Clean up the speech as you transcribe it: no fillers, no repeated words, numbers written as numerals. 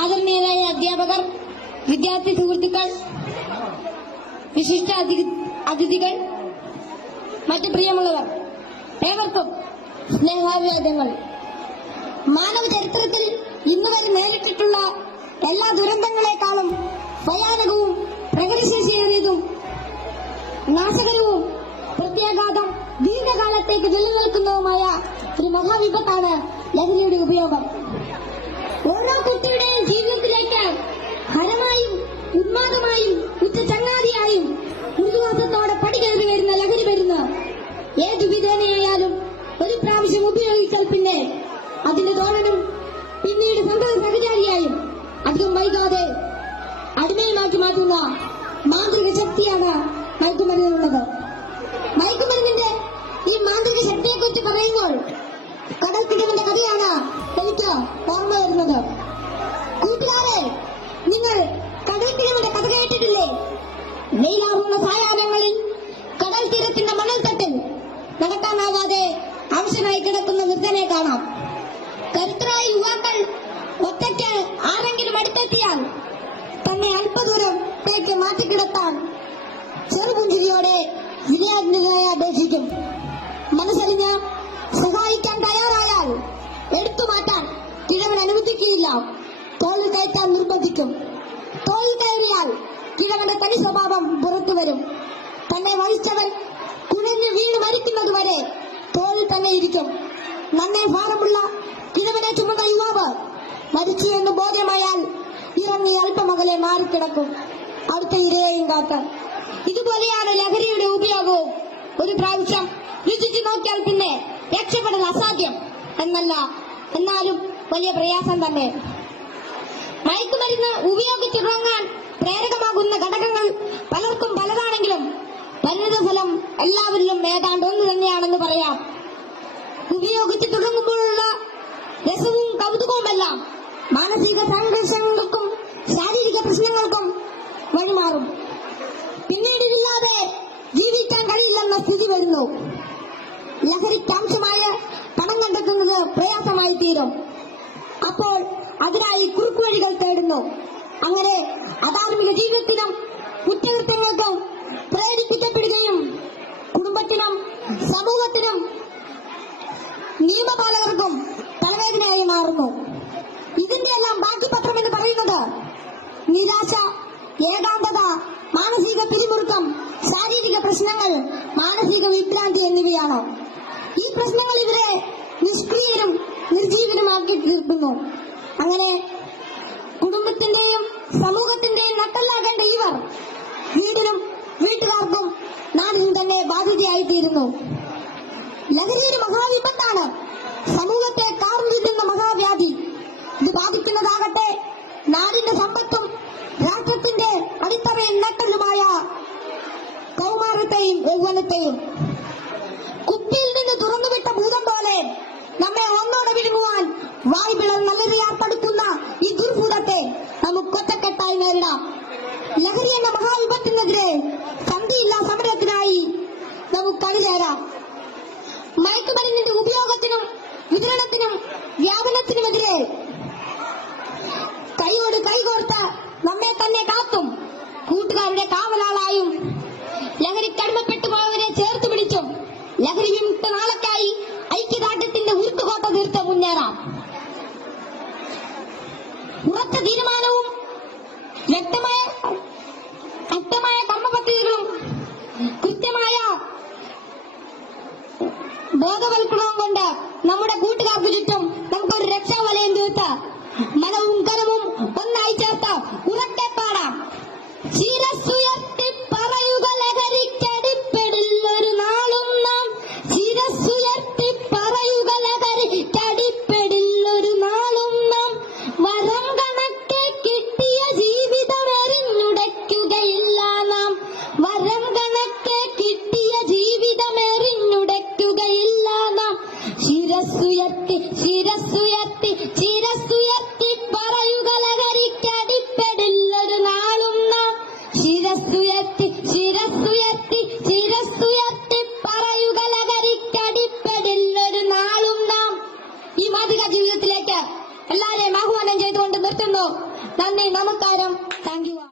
ആദരണീയരായ അധ്യാപകർ, വിദ്യാർത്ഥി സുഹൃത്തുക്കൾ, വിശിഷ്ട അതിഥികൾ, മറ്റു പ്രിയമുള്ളവർ, ഏവർക്കും സ്നേഹാഭിവാദ്യങ്ങൾ. മാനവ ചരിത്രത്തിൽ ഇന്നുവരെ നേരിട്ടിട്ടുള്ള എല്ലാ ദുരന്തങ്ങളെക്കാളും ഭയാനകവും പ്രകൃതിശേഷിയേറിയതും നാശകരവും പ്രത്യാഘാതം ദീർഘകാലത്തേക്ക് നിലനിൽക്കുന്നതുമായ ഒരു മഹാവിപത്താണ് ലഹരിയുടെ ഉപയോഗം. ഓരോ കുട്ടിയുടെയും ജീവിതത്തിലേക്ക് ഹരമായും ഉന്മാദമായും ഉച്ചചങ്ങാതിയായും മൃദുവാസത്തോടെ പടികയറി വരുന്ന ലഹരി മരുന്ന് ഏതു വിധേനയായാലും ഒരു പ്രാവശ്യം ഉപയോഗിച്ചാൽ പിന്നെ അതിന്റെ തോന്നലും പിന്നീട് സന്തത സഹചാരിയായും അധികം വൈകാതെ അടിമയുമാക്കി മാറ്റുന്ന മാന്ത്രിക ശക്തിയാണ് മയക്കുമരുന്നിനുള്ളത്. മയക്കുമരുന്നിന്റെ ഈ മാന്ത്രിക ശക്തിയെക്കുറിച്ച് പറയുമ്പോൾ കടൽക്കിടവിന്റെ കഥയാണ് എനിക്ക് ഓർമ്മ വരുന്നത്. കൂട്ടുകാരെ, നിങ്ങൾ കടൽക്കിടവിന്റെ കഥ കേട്ടിട്ടില്ലേ? വെയിലാവുന്ന സായാഹ്നങ്ങളിൽ കടൽ തീരത്തിന്റെ മണൽത്തട്ടിൽ നടക്കാനാവാതെ അവശനായി കിടക്കുന്ന വൃദ്ധനെ കാണാം. കരുത്തരായ യുവാക്കൾ ഒറ്റയ്ക്ക് ആരെങ്കിലും അടുത്തെത്തിയാൽ തന്നെ അല്പദൂരത്തേക്ക് മാറ്റിക്കിടത്താൻ ചെറുപുഞ്ചിരിയോടെ വിനയാജ്ഞയായി അപേക്ഷിക്കും. മനസ്സറിഞ്ഞ് സഹായിക്കാൻ തയ്യാറായാൽ എടുത്തുമാറ്റാൻ കിഴവൻ അനുവദിക്കുകയില്ല. തോളിൽ കയറ്റാൻ നിർബന്ധിക്കും. തോളിൽ കയറിയാൽ കിഴവന്റെ തനി സ്വഭാവം പുറത്തുവരും. തന്നെ വഹിച്ചവൻ കുഴഞ്ഞു വീണ് മരിക്കുന്നതുവരെ തോളിൽ തന്നെ ഇരിക്കും. നന്നേ ഭാരമുള്ള കിഴവനെ ചുമന്ന യുവാവ് മരിച്ചു എന്ന് ബോധ്യമായാൽ ഇറങ്ങി അല്പമകലെ മാറിക്കിടക്കും, അടുത്ത ഇരയെയും കാക്കാൻ. ഇതുപോലെയാണ് ലഹരിയുടെ ഉപയോഗവും. ഒരു പ്രാവശ്യം രുചിച്ചു നോക്കിയാൽ പിന്നെ രക്ഷപ്പെടൽ അസാധ്യം എന്നല്ല, എന്നാലും വലിയ പ്രയാസം തന്നെ. മയക്കുമരുന്ന് ഉപയോഗിച്ചു തുടങ്ങാൻ പ്രേരകമാകുന്ന ഘടകങ്ങൾ പലർക്കും പലതാണെങ്കിലും പരിണിതഫലം എല്ലാവരിലും ഏതാണ്ട് ഒന്ന് തന്നെയാണെന്ന് പറയാം. ഉപയോഗിച്ചു തുടങ്ങുമ്പോഴുള്ള രസവും കൗതുകവുമെല്ലാം മാനസിക സംഘർഷങ്ങൾക്കും ശാരീരിക പ്രശ്നങ്ങൾക്കും വഴിമാറും. പിന്നീട് ഇതില്ലാതെ ജീവിക്കാൻ കഴിയില്ലെന്ന സ്ഥിതി വരുന്നു. ലഹരിക്കാംശമായ പണം കണ്ടെത്തുന്നത് പ്രയാസമായി തീരും. അപ്പോൾ അതിനായി കുറുക്കുവഴികൾ തേടുന്നു. അങ്ങനെ അധാർമിക ജീവിതത്തിനും കുറ്റകൃത്യങ്ങൾക്കും പ്രേരിപ്പിക്കപ്പെടുകയും കുടുംബത്തിനും സമൂഹത്തിനും നിയമപാലകർക്കും തലവേദനയായി മാറുന്നു. ഇതിന്റെ എല്ലാം ബാക്കി പത്രം എന്ന് പറയുന്നത് നിരാശ, ഏകാന്തത, മാനസിക പിരിമുറുക്കം, ശാരീരിക പ്രശ്നങ്ങൾ, മാനസിക വിഭ്രാന്തി എന്നിവയാണ്. ഈ പ്രശ്നങ്ങൾ ഇവരെ നിഷ്ക്രിയരും നിർജീവനുമാക്കി തീർക്കുന്നു. അങ്ങനെ കുടുംബത്തിന്റെയും സമൂഹത്തിന്റെയും നട്ടല്ലാകേണ്ട ഇവർ വീടിനും വീട്ടുകാർക്കും നാടിനും തന്നെ ബാധ്യതയായിത്തീരുന്നു. ലഹരിയുടെ മഹാവിപത്താണ് സമൂഹത്തെ കാർന്നിരുന്ന മഹാവ്യാധി. ഇത് ബാധിക്കുന്നതാകട്ടെ നാടിന്റെ സമ്പത്തും രാഷ്ട്രത്തിന്റെ അടിത്തറയും നട്ടലുമായ കൗമാരത്തെയും യൗവനത്തെയും. കുപ്പിയിൽ നിന്ന് തുറന്നുവിട്ട ഭൂതം പോലെ നമ്മെ ഒന്നോടെ വിഴുങ്ങുവാൻ വായ്പിളർ നല്ലറിയാർപ്പെടുത്തുന്ന ഈ ദുർഭൂതത്തെ നമുക്കൊറ്റക്കെട്ടായി നേരിടാം. ലഹരി എന്ന മഹാവിപത്തിനെതിരെ സന്ധിയില്ലാ സമരത്തിനായി നമുക്ക് അണിചേരാം. മയക്കുമരുന്നിന്റെ ഉപയോഗത്തിനും വിതരണത്തിനും വ്യാപനത്തിനുമെതിരെ കൈയോട് കൈകോർത്ത് നമ്മെ തന്നെ കാത്തും കൂട്ടുകാരുടെ കാവലാളായും ലഹരിക്കടിമപ്പെട്ടു പോയവരെ ചേർത്ത് പിടിച്ചും ലഹരി വിമുക്ത നാളേക്കായി ഐക്യദാർഢ്യത്തിന്റെ ഉരുക്കുകോട്ട തീർത്ത് മുന്നേറാം. ഉറച്ച തീരുമാനവും വ്യക്തമായ കർമ്മപദ്ധതികളും കൃത്യമായ ബോധവൽക്കരണവും കൊണ്ട് നമ്മുടെ കൂട്ടുകാർക്ക് ചുറ്റും നമുക്കൊരു രക്ഷാവലയം തീർത്ത് മനവും കരവും ഒന്നായി ചേർത്ത് ഉറക്കെ പാടാം. ശിരസ്സുയർത്തി പറയുക ലഹരിക്കടിപ്പെടില്ലൊരു നാളും നാം. ശിരസ്സുയർത്തി പറയുക ലഹരിക്കടിപ്പെടില്ലൊരു നാളും നാം. വരം കണക്കെ കിട്ടിയ ജീവിതം എറിഞ്ഞുടയ്ക്കുകയില്ല നാം. വരം കണക്കെ കിട്ടിയ ജീവിതം എറിഞ്ഞുടയ്ക്കുകയില്ല നാം. ശിരസ്സുയർത്തി ശിരസ്സുയർത്തി ശിരസ്സുയർത്തി പറയുക ലഹരിക്കടിപ്പെടില്ലൊരു നാളും നാം. ശിരസ്സുയർത്തി ശിരസ്സുയർത്തി ശിരസ്സുയർത്തി പറയുക ലഹരിക്കടിപ്പെടില്ലൊരു നാളും നാം. ഈ മാതൃകാ ജീവിതത്തിലേക്ക് എല്ലാവരെയും ആഹ്വാനം ചെയ്തുകൊണ്ട് നിർത്തുന്നു. നന്ദി, നമസ്കാരം. Thank you.